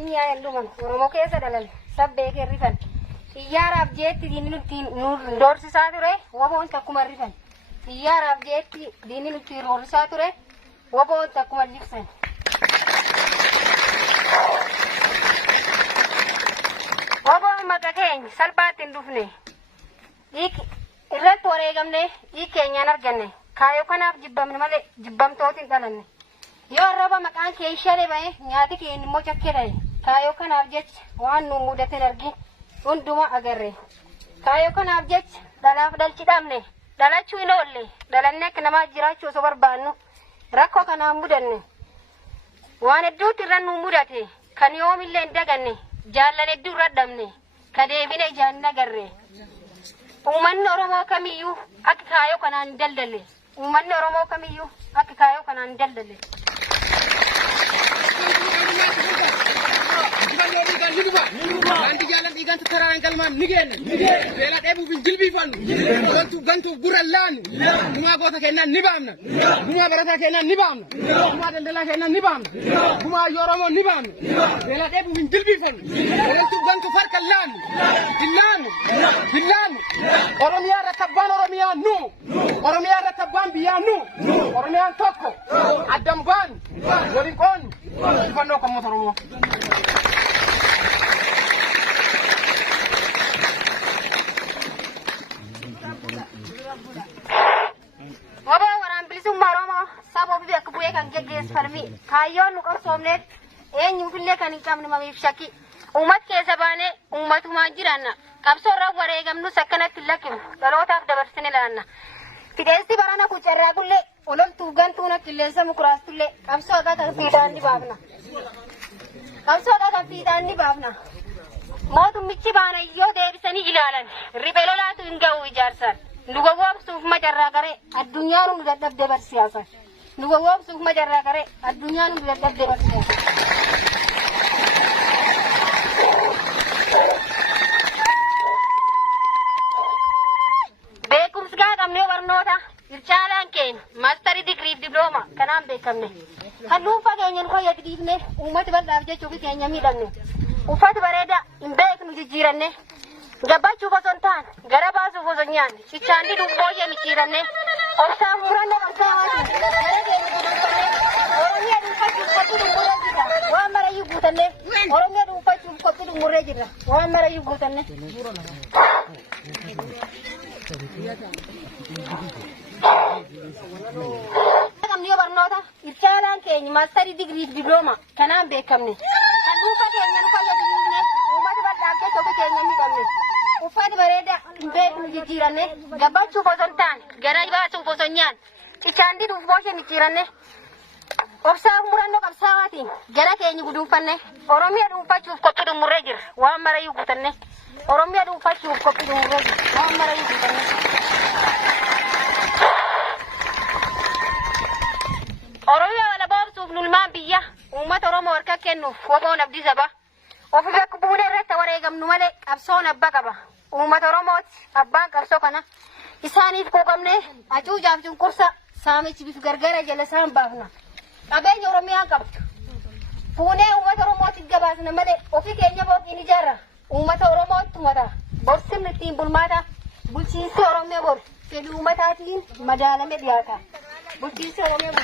keenya yaa'elluman Oromoo keessa dalan sabbee rifan xiyyaaraaf jeetti diinni nuti nu doorsisaa ture waboon takkuma rifan xiyyaaraaf jeetti diinni nuti roorsisaa ture waboon takkuma libsan. Waboon maqaa keenya salphaatti hin dhufne irratti wareegamne dhiig keenyaan arganne kaayoo kanaaf jibbamne malee jibbamtooti hin dhalanne. Yoo arraba maqaan kee ishee ba'e nyaati keenya immoo cakkee ta'e kaayoo kanaaf jecha waan nu mudateen argi hunduma agarre. Kaayoo kanaaf jecha dhalaaf dhalchi dhabne dhalachuu hin oolle dhalannee akka namaa jiraachuu osoo barbaannu rakkoo kanaan mudanne waan hedduutti irra nu mudate kan yoomillee hin daganne jaallan hedduu irra dhabne ka deebine ijaan hin agarre. Uummanni Oromoo kamiyyuu akka kaayoo kanaan hin daldalle. Uummanni Oromoo kamiyyuu akka kaayoo kanaan hin daldalle. Wanti jalan ikan terang kalmam nigen. Bela debu binjilbi fan. Gantu gurallan. Buma gota kena nibamna. Buma barata kena nibamna. Buma dandela kena nibamna. Buma yoromo nibamna. Bela debu binjilbi fan. Gantu farkallan. Billan. Oromia rataban Oromia nu. Oromia rataban biya nu. Oromia tokko. Adam ban. Wolin kon. Fano kamu Oromo. Wabaa waraan bilisummaa Oromoo saba ofii akka bu'ee kan geggeeffalmi kaayyoon nu qabsoomneef eenyuufillee kan hin qabne mamiif shakki uummata keessa baanee uummatumaan jiraanna qabsoorraa wareegamnus akkanatti lakkinu dhalootaaf dabarsine laanna fideessi barana kucarraa kullee ololtuu gantuuna qilleensa mukuraastullee qabsoo akka kan fiixaan ni baafna mootummichi baana yoo deebisanii ilaalan riphee lolaatu hin ga'u ijaarsaan nu gowwoomsuuf macarraa garee addunyaan nu dadhabde barsiyaasa nu gowwoomsuuf macarraa garee addunyaan nu dadhabde barsiyaasa. Beekumsi gaa qabnee barnoota ircaalaan keenya maastarii digriif diblooma kanaan beekamne kan dhuunfaa keenya nu fayyadu dhiifne uummata bal'aaf jechuuf keenya miidhamne uffata bareedaa hin beeknu jijjiiranne gabbachuuf osoo hin taane gara baasuuf osoo hin nyaanne cichaandii dubboo ishee micciiranne obsaan murannee qabsaawaatiin gara keenya gudunfanne Oromiyaa dhuunfachuuf qophii dhumurree jirra waan marayyuu guutanne Oromiyaa dhuunfachuuf qophii dhumurree jirra waan marayyuu guutanne. Qabnee barnoota ircaalaan keenya maastarii digriif diblooma kanaan beekamne kan dhuunfaa keenya nu fayyadu dhiifne uummata bal'aaf jecha ofii keenya miidhamne uffata bareedaa hin beeknu jijjiiranne gabbachuuf osoo hin taane gara baasuuf osoo hin nyaanne cichaandii dubboo ishee micciiranne obsaaf murannoo qabsaawaatiin gara keenya gudunfanne Oromiyaa dhuunfachuuf qophii dhumurree jirra waan marayyuu guutanne Oromiyaa dhuunfachuuf qophii dhumurree jirra waan marayyuu guutanne. Oromiyaa wala boobsuuf nulmaan biyya uummata Oromoo harka kennuuf waboon abdii saba ofii bakka buunee irratti wareegamnu malee qabsoon abba qaba uummata Oromooti abbaan qabsoo kana isaaniif quuqamne hacuujaaf cunqursa saamichi bifa gargara jala isaan baafna qabeenya Oromiyaan qabdu fuunee uummata Oromootiif gabaasna malee ofii keenya booqiin ijaarra uummata Oromootti mata borsimni ittiin bulmaata bulchiinsi Oromiyaa bor fedhii uummataatiin madaalame dhiyaata. Bulchiinsi Oromiyaa